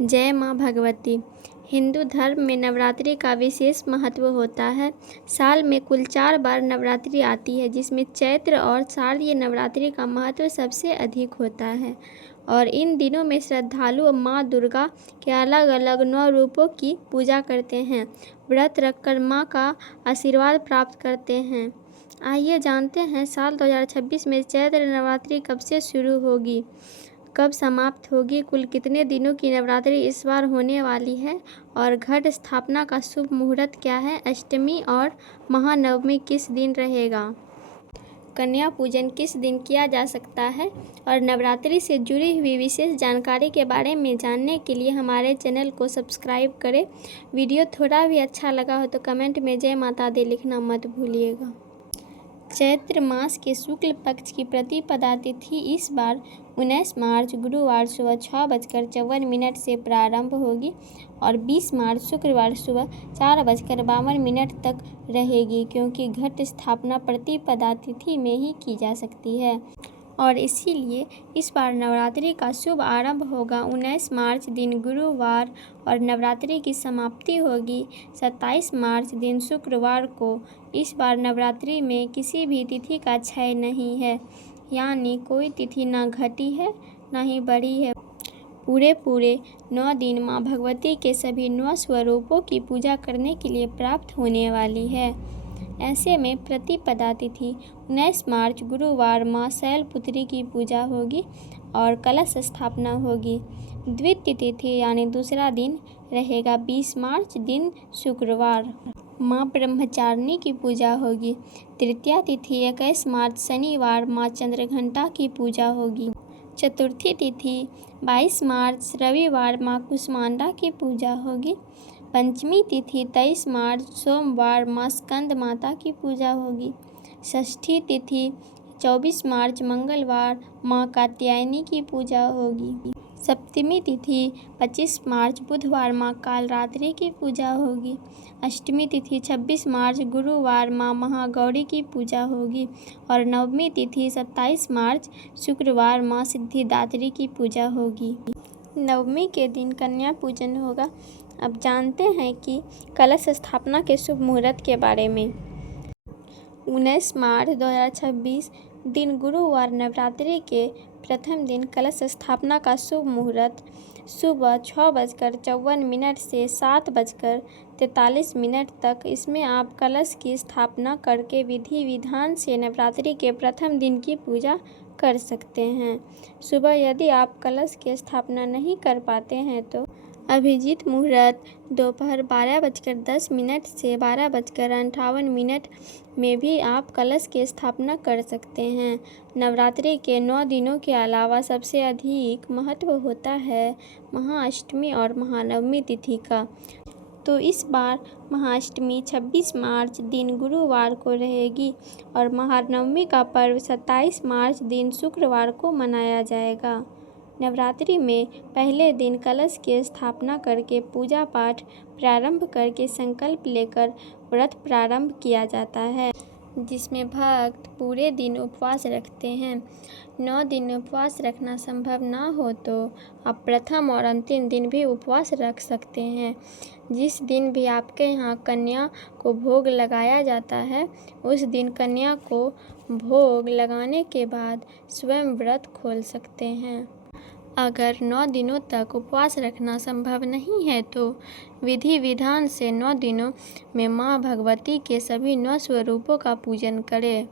जय माँ भगवती। हिंदू धर्म में नवरात्रि का विशेष महत्व होता है। साल में कुल 4 बार नवरात्रि आती है, जिसमें चैत्र और शारदीय नवरात्रि का महत्व सबसे अधिक होता है। और इन दिनों में श्रद्धालु माँ दुर्गा के अलग अलग 9 रूपों की पूजा करते हैं, व्रत रखकर माँ का आशीर्वाद प्राप्त करते हैं। आइए जानते हैं साल 2026 में चैत्र नवरात्रि कब से शुरू होगी, कब समाप्त होगी, कुल कितने दिनों की नवरात्रि इस बार होने वाली है और घट स्थापना का शुभ मुहूर्त क्या है, अष्टमी और महानवमी किस दिन रहेगा, कन्या पूजन किस दिन किया जा सकता है और नवरात्रि से जुड़ी हुई विशेष जानकारी के बारे में जानने के लिए हमारे चैनल को सब्सक्राइब करें। वीडियो थोड़ा भी अच्छा लगा हो तो कमेंट में जय माता दी लिखना मत भूलिएगा। चैत्र मास के शुक्ल पक्ष की प्रतिपदा तिथि इस बार 19 मार्च गुरुवार सुबह 6:54 से प्रारंभ होगी और 20 मार्च शुक्रवार सुबह 4:52 तक रहेगी, क्योंकि घट स्थापना प्रतिपदा तिथि में ही की जा सकती है और इसीलिए इस बार नवरात्रि का शुभ आरंभ होगा 19 मार्च दिन गुरुवार और नवरात्रि की समाप्ति होगी 27 मार्च दिन शुक्रवार को। इस बार नवरात्रि में किसी भी तिथि का क्षय नहीं है, यानी कोई तिथि ना घटी है ना ही बढ़ी है। पूरे 9 दिन माँ भगवती के सभी 9 स्वरूपों की पूजा करने के लिए प्राप्त होने वाली है। ऐसे में प्रतिपदा तिथि 19 मार्च गुरुवार माँ शैलपुत्री की पूजा होगी और कलश स्थापना होगी। द्वितीय तिथि यानी दूसरा दिन रहेगा 20 मार्च दिन शुक्रवार, माँ ब्रह्मचारिणी की पूजा होगी। तृतीया तिथि 21 मार्च शनिवार माँ चंद्रघंटा की पूजा होगी। चतुर्थी तिथि 22 मार्च रविवार माँ कुष्मांडा की पूजा होगी। पंचमी तिथि 23 मार्च सोमवार माँ स्कंद माता की पूजा होगी। षष्ठी तिथि 24 मार्च मंगलवार माँ कात्यायनी की पूजा होगी। सप्तमी तिथि 25 मार्च बुधवार माँ कालरात्रि की पूजा होगी। अष्टमी तिथि 26 मार्च गुरुवार माँ महागौरी की पूजा होगी और नवमी तिथि 27 मार्च शुक्रवार माँ सिद्धिदात्री की पूजा होगी। नवमी के दिन कन्या पूजन होगा। अब जानते हैं कि कलश स्थापना के शुभ मुहूर्त के बारे में। 19 मार्च 2026 दिन गुरुवार नवरात्रि के प्रथम दिन कलश स्थापना का शुभ मुहूर्त सुबह 6:54 से 7:43 तक। इसमें आप कलश की स्थापना करके विधि विधान से नवरात्रि के प्रथम दिन की पूजा कर सकते हैं। सुबह यदि आप कलश की स्थापना नहीं कर पाते हैं तो अभिजीत मुहूर्त दोपहर 12:10 से 12:58 में भी आप कलश की स्थापना कर सकते हैं। नवरात्रि के 9 दिनों के अलावा सबसे अधिक महत्व होता है महाअष्टमी और महानवमी तिथि का। तो इस बार महाअष्टमी 26 मार्च दिन गुरुवार को रहेगी और महानवमी का पर्व 27 मार्च दिन शुक्रवार को मनाया जाएगा। नवरात्रि में पहले दिन कलश की स्थापना करके पूजा पाठ प्रारंभ करके संकल्प लेकर व्रत प्रारंभ किया जाता है, जिसमें भक्त पूरे दिन उपवास रखते हैं। 9 दिन उपवास रखना संभव ना हो तो आप प्रथम और अंतिम दिन भी उपवास रख सकते हैं। जिस दिन भी आपके यहाँ कन्या को भोग लगाया जाता है, उस दिन कन्या को भोग लगाने के बाद स्वयं व्रत खोल सकते हैं। अगर 9 दिनों तक उपवास रखना संभव नहीं है तो विधि विधान से 9 दिनों में माँ भगवती के सभी 9 स्वरूपों का पूजन करें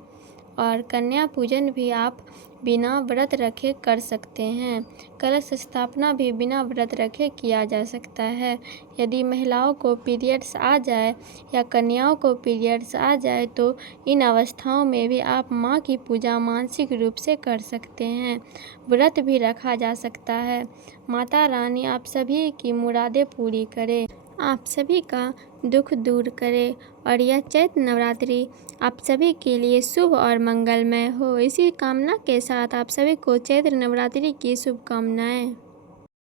और कन्या पूजन भी आप बिना व्रत रखे कर सकते हैं। कलश स्थापना भी बिना व्रत रखे किया जा सकता है। यदि महिलाओं को पीरियड्स आ जाए या कन्याओं को पीरियड्स आ जाए तो इन अवस्थाओं में भी आप माँ की पूजा मानसिक रूप से कर सकते हैं। व्रत भी रखा जा सकता है। माता रानी आप सभी की मुरादें पूरी करे, आप सभी का दुख दूर करे और यह चैत्र नवरात्रि आप सभी के लिए शुभ और मंगलमय हो। इसी कामना के साथ आप सभी को चैत्र नवरात्रि की शुभकामनाएं।